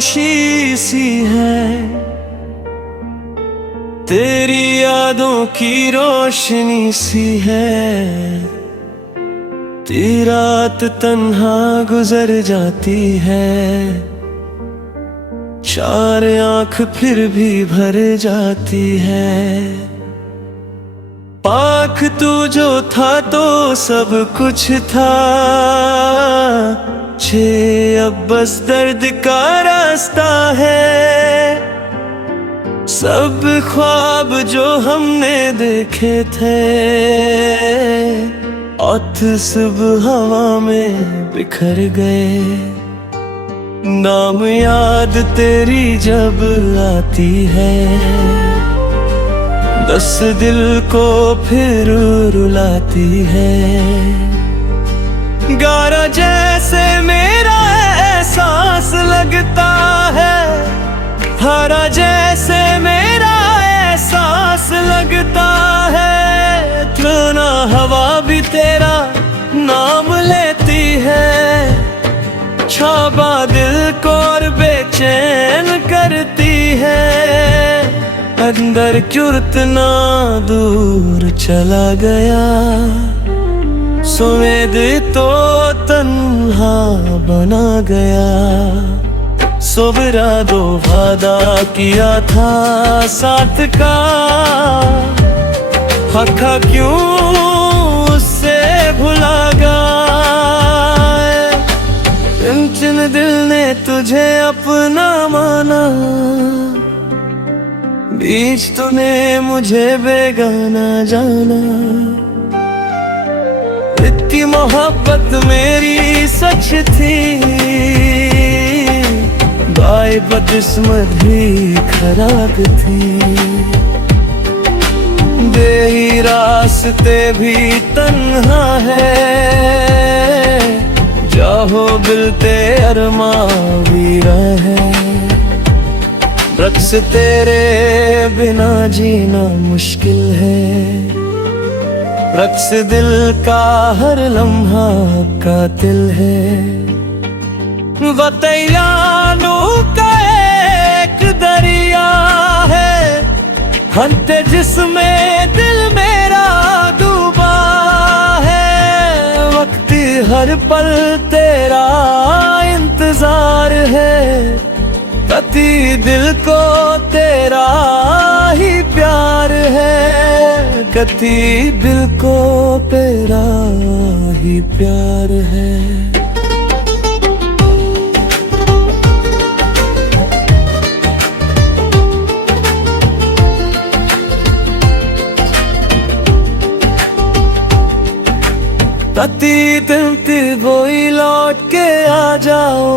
खामोशी सी है, तेरी यादों की रोशनी सी है। तेरी रात तन्हा गुजर जाती है, चार आंख फिर भी भर जाती है। पाक तू जो था तो सब कुछ था, छे अब बस दर्द का रास्ता है। सब ख्वाब जो हमने देखे थे, औत सुबह हवा में बिखर गए। नाम याद तेरी जब आती है, दस दिल को फिर रुलाती है। गारा जैसे मेरा एहसास लगता है, हारा जैसे मेरा एहसास लगता है। इतना हवा भी तेरा नाम लेती है, छाबा दिल को और बेचैन करती है। अंदर क्यों इतना दूर चला गया, सुमेद तो तन्हा बना गया। सोबरा दो वादा किया था साथ का, हका क्यों उससे भुला गया। जिन दिल ने तुझे अपना माना, बीच तूने मुझे बेगाना जाना। इतनी मोहब्बत मेरी सच थी, बाय बदकिस्मत भी खराब थी। दे ही रास्ते भी तन्हा है, जाहो बिलते अरमा वीरा है। रक्स तेरे बिना जीना मुश्किल है, रक्स दिल का हर लम्हा कातिल है। वतैयानू का एक दरिया है, हंते जिसमें दिल मेरा डूबा है। वक्त हर पल तेरा इंतजार है, कति दिल को तेरा ही प्यार है। कति दिल को तेरा ही प्यार है। तती तिमती वही लौट के आ जाओ,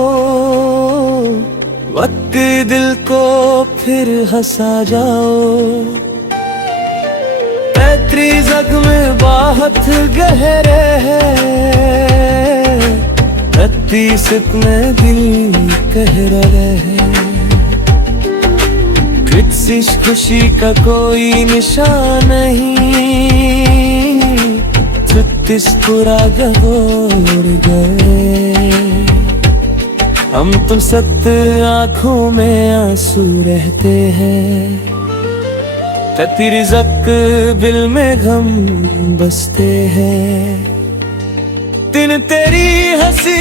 वक्त दिल को फिर हंसा जाओ। पैतरी जख्म बाहत गहरे हैं, रत्ती सित में दिल कह रहे हैं। किसी खुशी का कोई निशान नहीं, छत्तीस पूरा गहोर गए। हम तुम सत आँखों में आंसू रहते हैं, तेरी जक बिल में गम बसते हैं। दिन तेरी हंसी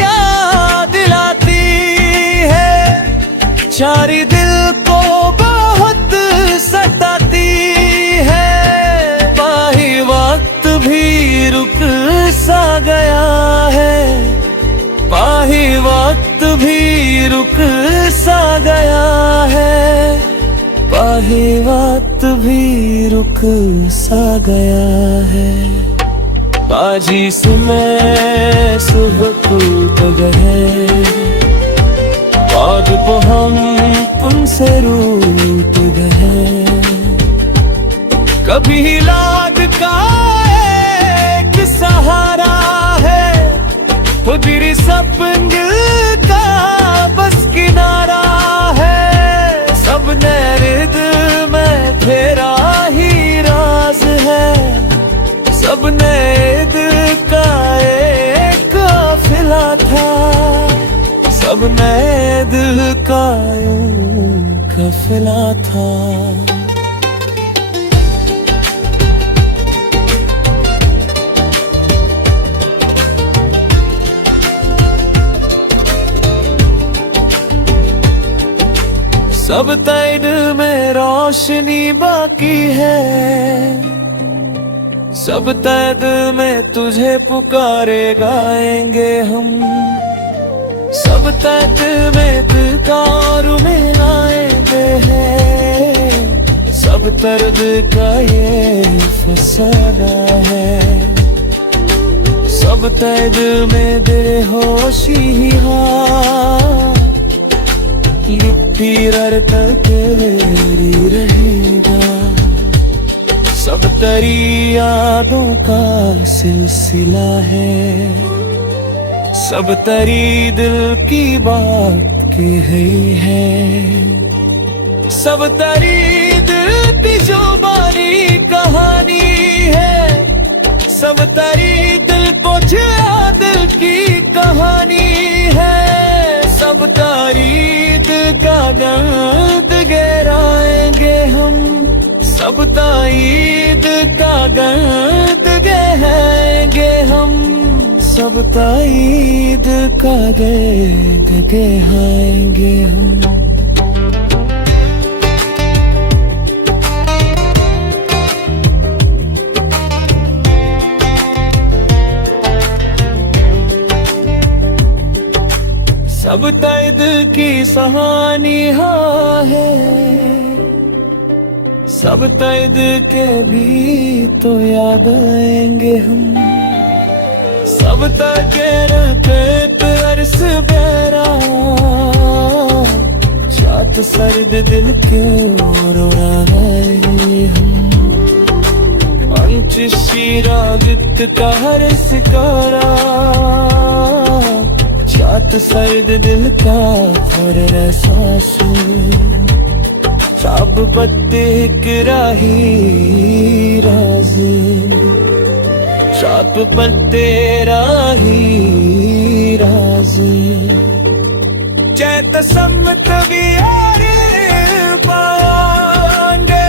याद दिलाती है, चारी दिल को बहुत सताती है। पाही वक्त भी रुक सा गया है, पाही वक्त भी रुक सा गया है। पाही वक्त भी रुक सा गया है। बाजी से मैं सुबह टूट गए, और वो हम उनसे रूठ गए। कभी लाग का एक सहारा है, खुदरी सपने का बस किनारा है। सबने रिद में तेरा ही राज है, सबने ईद का एक काफिला था। सब नए दिल का यूं काफिला था। सब साइड में रोशनी बाकी है, सब तैद में तुझे पुकारे गाएंगे हम। सब तैद में दिलकार में लाएंगे हैं, सब दर्द का ये फसाना है। सब तैद में बेहोशी पीरर तेरी रहेगा। सब तेरी यादों का सिलसिला है, सब तेरी दिल की बात कही है। सब तेरी दिल की जो बारी कहानी है, सब तेरी दिल को दिल की कहानी है। सब तारीद का दर्द गहराएंगे हम, सब ताईद का दर्द गहराएंगे हम। सब ताईद का दर्द गहराएंगे हम। सब तैद की सहानी है, सब तैद के भी तो याद आएंगे हम। सब तक अरस बेरा चात सर्द दिल क्यों रोए हम। अंच शीरादित का हर सिकारा चात सर्द दिल का हर एहसास। सब बत्ते राही राज, सब पत्ते राही राज। चैत सम्मत भी पाएंगे।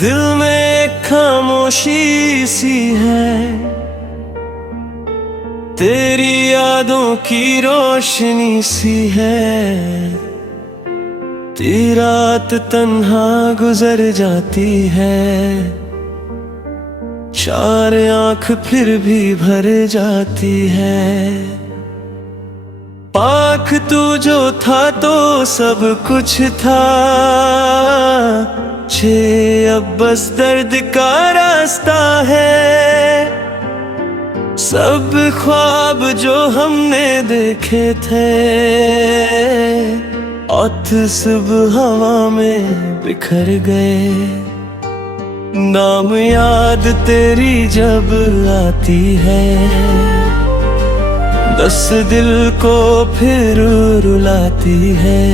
दिल में खामोशी सी है, तेरी यादों की रोशनी सी है। तेरी रात तन्हा गुजर जाती है, चार आंख फिर भी भर जाती है। पाख तू जो था तो सब कुछ था, अब बस दर्द का रास्ता है। सब ख्वाब जो हमने देखे थे औत सब हवा में बिखर गए। नाम याद तेरी जब आती है, दस दिल को फिर रुलाती है।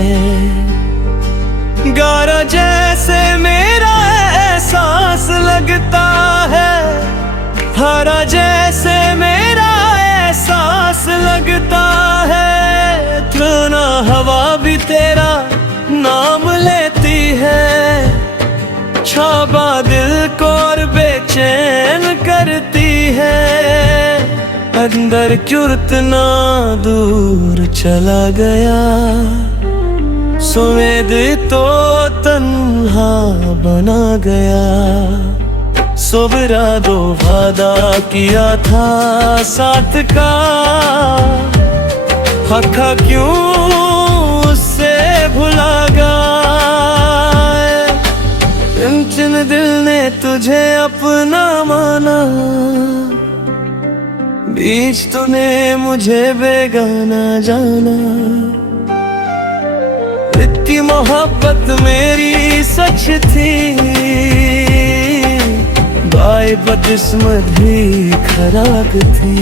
गारा जैसे मेरा एहसास लगता है, हरा जैसे मेरा एहसास लगता है। तना हवा भी तेरा नाम लेती है, छाबा दिल को और बेचैन करती है। अंदर क्यों दूर चला गया, सुमेद तो तन्हा बना गया। सोबरा दो वादा किया था साथ का, हका क्यों उससे भुला गया। चिन दिल ने तुझे अपना माना, बीच तूने मुझे बेगाना जाना। इतनी मोहब्बत मेरी सच थी, बाई बदकिस्मत भी खराब थी,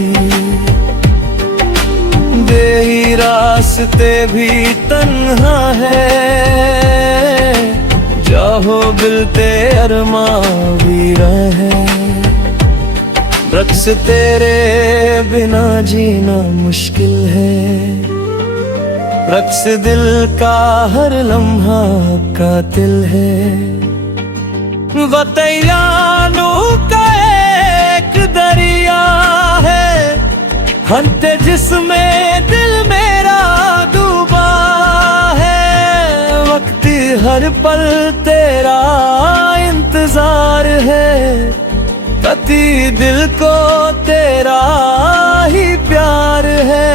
दे ही रास्ते भी तन्हा है, जाहो बिलते अरमा वीरा है। रक्स तेरे बिना जीना मुश्किल है, रक्स दिल का हर लम्हा कातिल है। वतैयानू का एक दरिया है, हंते जिसमें दिल मेरा डूबा है। वक्त हर पल तेरा इंतजार है, कति दिल को तेरा ही प्यार है,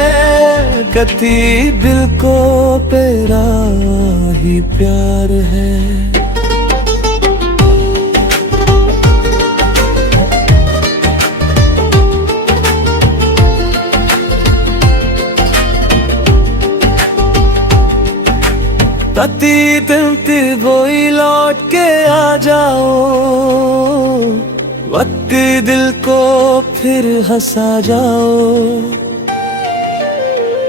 कति दिल को तेरा ही प्यार है। तती तिमती वही लौट के आ जाओ, वक्त दिल को फिर हंसा जाओ।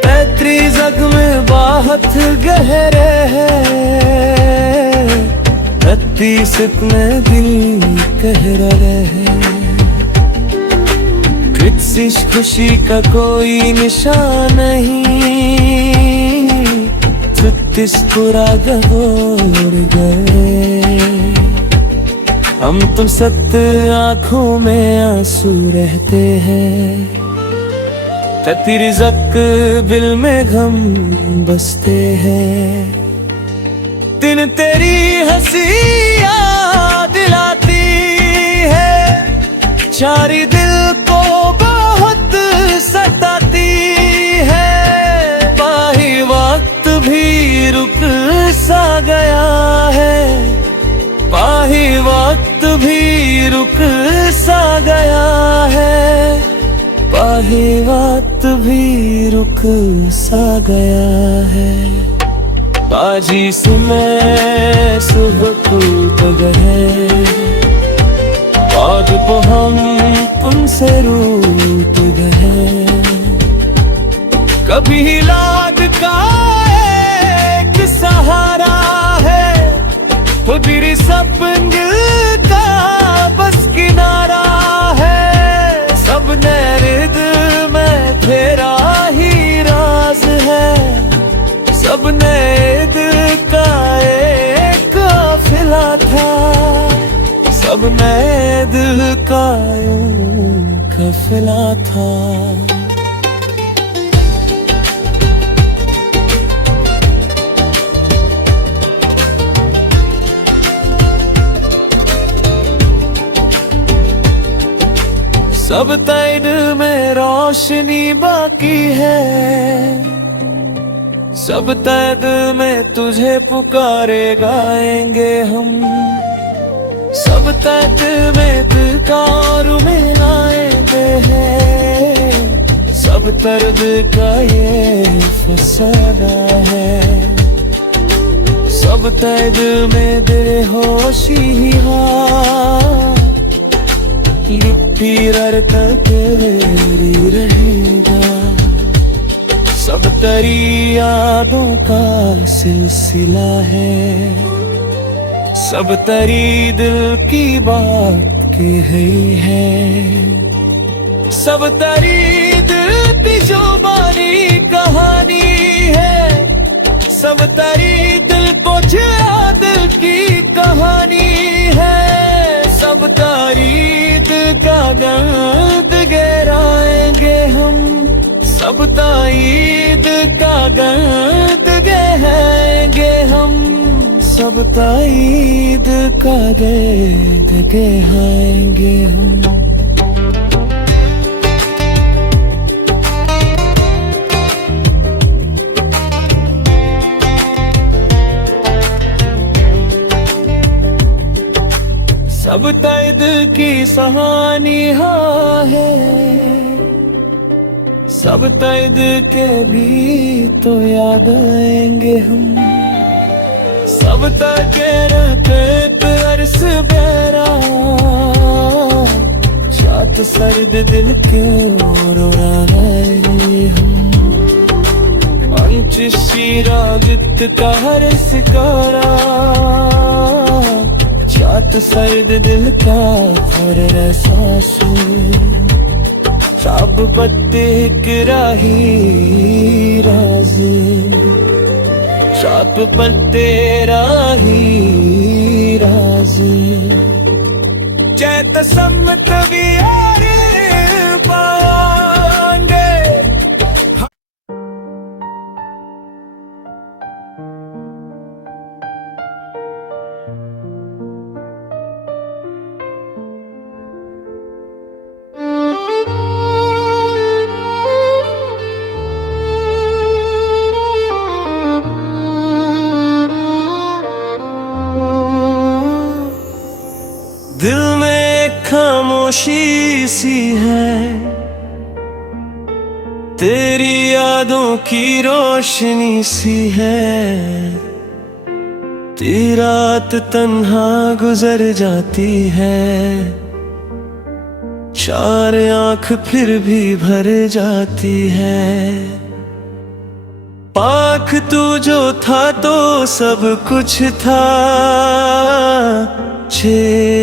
पैतरी जख्म बाहत गहरे हैं, तती सित में दिल कह रहे हैं। किसी खुशी का कोई निशान नहीं, छत्तीस पूरा गहोर गए। हम तो सत आँखों में आंसू रहते हैं, तेरी जक बिल में गम बसते हैं। दिन तेरी हंसी याद दिलाती है, चारी दिल को बहुत सताती है। पाही वक्त भी रुक सा गया है, पाही वक्त भी रुक सा गया है, पाही वक्त भी रुक सा गया है। बाजी से मैं सुबह टूट गए, बाद को हम तुमसे रूठ गए। कभी लाग का एक सहारा है, खुदरी सपने का बस किनारा है। सबने रिद में तेरा ही राज है, सबने दिल का एक काफिला था, सबने दिल का एक काफिला था। सब तैन में रोशनी बाकी है, सब तैद में तुझे पुकारे गाएंगे हम। सब तैद में पुकार में लाएंगे हैं, सब दर्द का ये फसाना है। सब तैद में दिल होशी लिपटी तेरी रहेगा। सब तेरी यादों का सिलसिला है, सब तेरी दिल की बात कही है। सब तेरी दिल की जुबानी कहानी है, सब तेरी दिल को जिया दिल की कहानी है। सब तारी दिल का दर्द गहराएंगे हम, सब ताईद का दर्द गहेंगे हम। सब ताईद का दर्द गहेंगे हम। सब तैद की सहानी है, सब तैद के भी तो याद आएंगे हम। सब तके अर्स बेरा चात सर्द दिल क्यों रो रहा है हम अंच शीरा जित का हर सिकारा चात सर्द दिल का हर एहसासू सब बत्ते कराही राज़े चाप पर तेरा ही राज़े चैत सम्मत भी यार पाएंगे। दिल में खामोशी सी है तेरी यादों की रोशनी सी है तेरी रात तन्हा गुजर जाती है चार आंख फिर भी भर जाती है पाख तू जो था तो सब कुछ था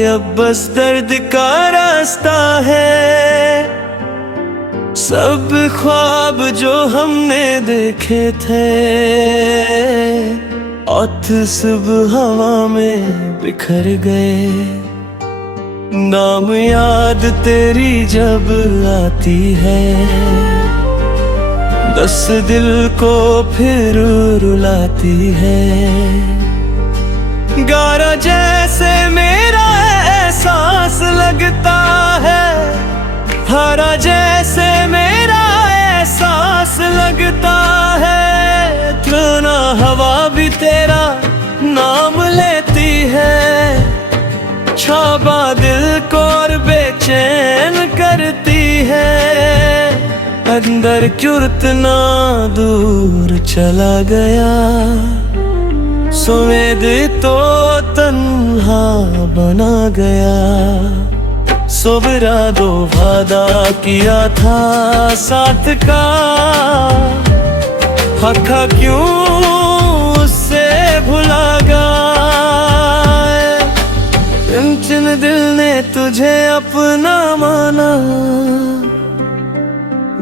अब बस दर्द का रास्ता है सब ख्वाब जो हमने देखे थे औत सब हवा में बिखर गए नाम याद तेरी जब आती है दस दिल को फिर रुलाती है गारा जैसे मेरा एहसास लगता है हरा जैसे मेरा एहसास लगता है इतना हवा भी तेरा नाम लेती है छाबा दिल को और बेचैन करती है अंदर क्यों इतना दूर चला गया सुमेद तो तन्हा बना गया सोबरा दो वादा किया था साथ का हका क्यों उससे भुला गया चिन दिल ने तुझे अपना माना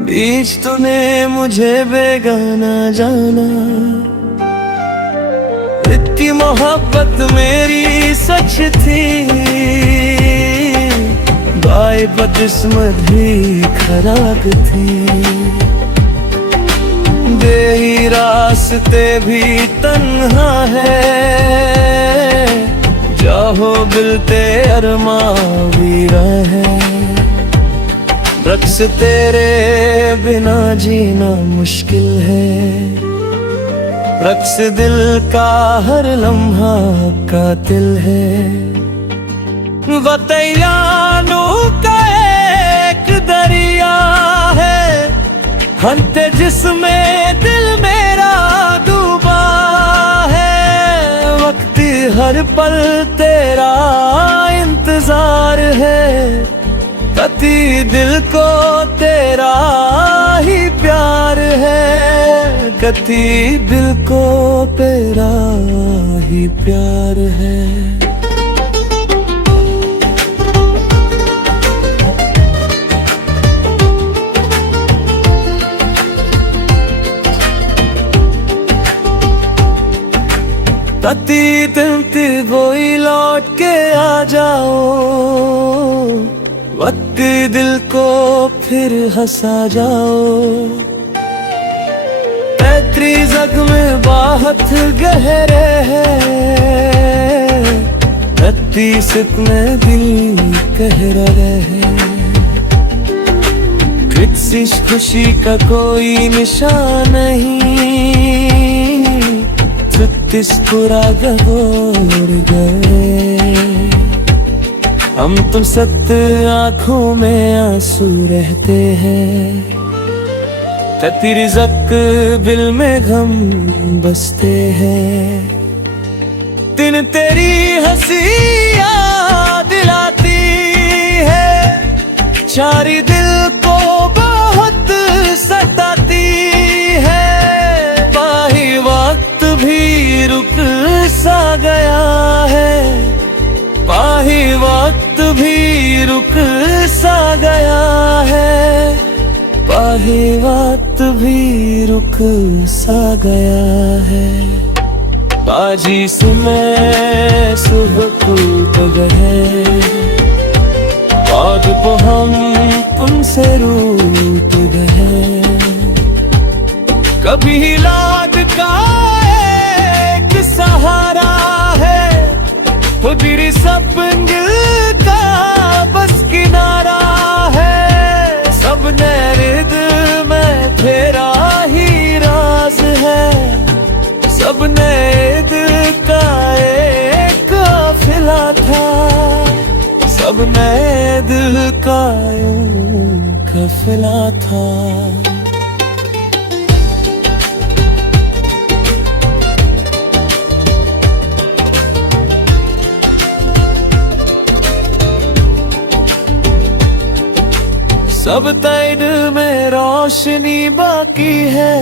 बीच तूने मुझे बेगाना जाना इतनी मोहब्बत मेरी सच थी बाय बदकिस्मत भी खराब थी दे ही रास्ते भी तन्हा है जाहो बिलते अरमा वीरा है रक्स तेरे बिना जीना मुश्किल है रक्स दिल का हर लम्हा कातिल है वतैयानों का एक दरिया है हंते जिसमें दिल मेरा डूबा है वक्त हर पल तेरा इंतजार है कति दिल को तेरा ही प्यार है कति दिल को तेरा ही प्यार है कति तिमती वही लौट के आ जाओ वक्त दिल को फिर हंसा जाओ पैतरी जख्म में बाहत गहरे हैं रत्ती सिक में दिल कह रहे हैं किसी खुशी का कोई निशान नहीं छत्तीस पूरा गहोर गए हम तुम सत आँखों में आंसू रहते हैं तेरी जक बिल में गम बसते हैं दिन तेरी हंसी याद दिलाती है, चारी दिल को बहुत सताती है। पाही वक्त भी रुक सा गया है, पाही वक्त भी रुक सा गया है, पाही वक्त भी रुक सा गया है। बाजी से मैं सुबह टूट गए, बाद को हम तुमसे रूठ गए। कभी लाद का एक सहारा है, खुद सपने का बस किनारा है। सबने रिद में फेरा ही राज है, सबने दिल का एक काफिला था, सबने दिल का यूं काफिला था। सब तैद में रोशनी बाकी है,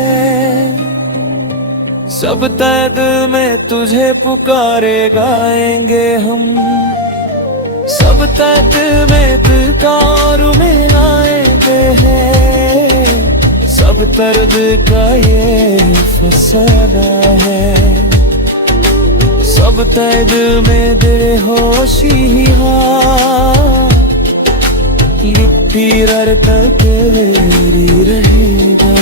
सब तैद में तुझे पुकारे गाएंगे हम। सब तैद में दिलकार में लाएंगे हैं, सब दर्द का ये फसाना है। सब तैद में दिल होशी लिपटी तेरी रहेगा।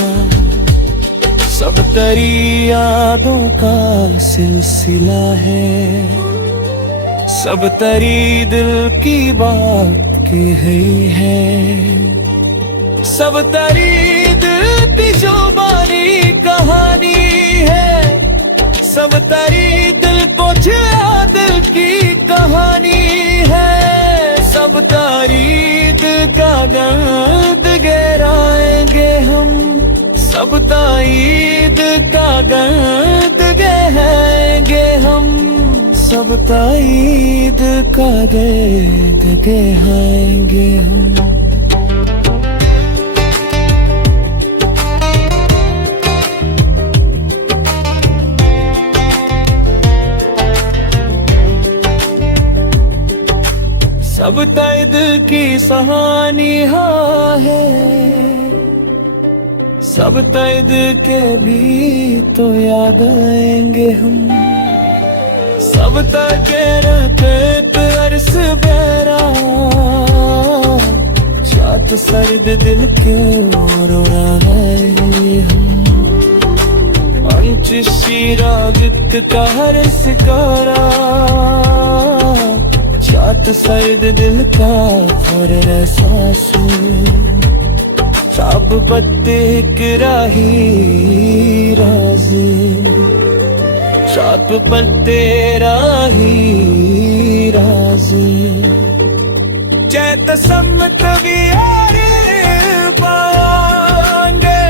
सब तेरी यादों का सिलसिला है, सब तेरी दिल की बात कही है। सब तेरी दिल की जुबानी कहानी है, सब तेरी दिल को दिल की कहानी है। सब तेरी दिल का दर्द गहराएंगे हम, सब ताईद का दर्द गहेंगे हम, सब ताईद का दर्द गहेंगे हम। सब ताईद की सहानी है, सब तैद के भी तो याद आएंगे हम। सब तके रखत अरस बहरा, चात सर्द दिल क्यों रोना है हम। अंच शीरागत का हर सिकारा, चात सर्द दिल का हर एहसास। सब बत्ते राही राज, सब पत्ते राही राज। चैत सम्मत भी पाएंगे।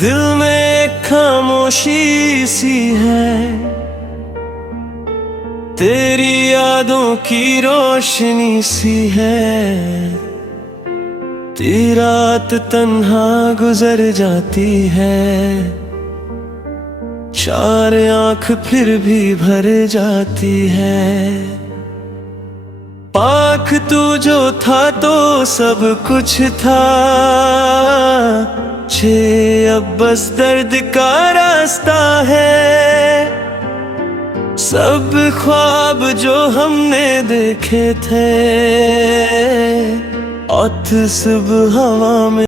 दिल में खामोशी सी है, तेरी यादों की रोशनी सी है। तेरी रात तन्हा गुजर जाती है, चार आंख फिर भी भर जाती है। पाख तू जो था तो सब कुछ था, अब बस दर्द का रास्ता है। सब ख्वाब जो हमने देखे थे, औत सुबह हवा में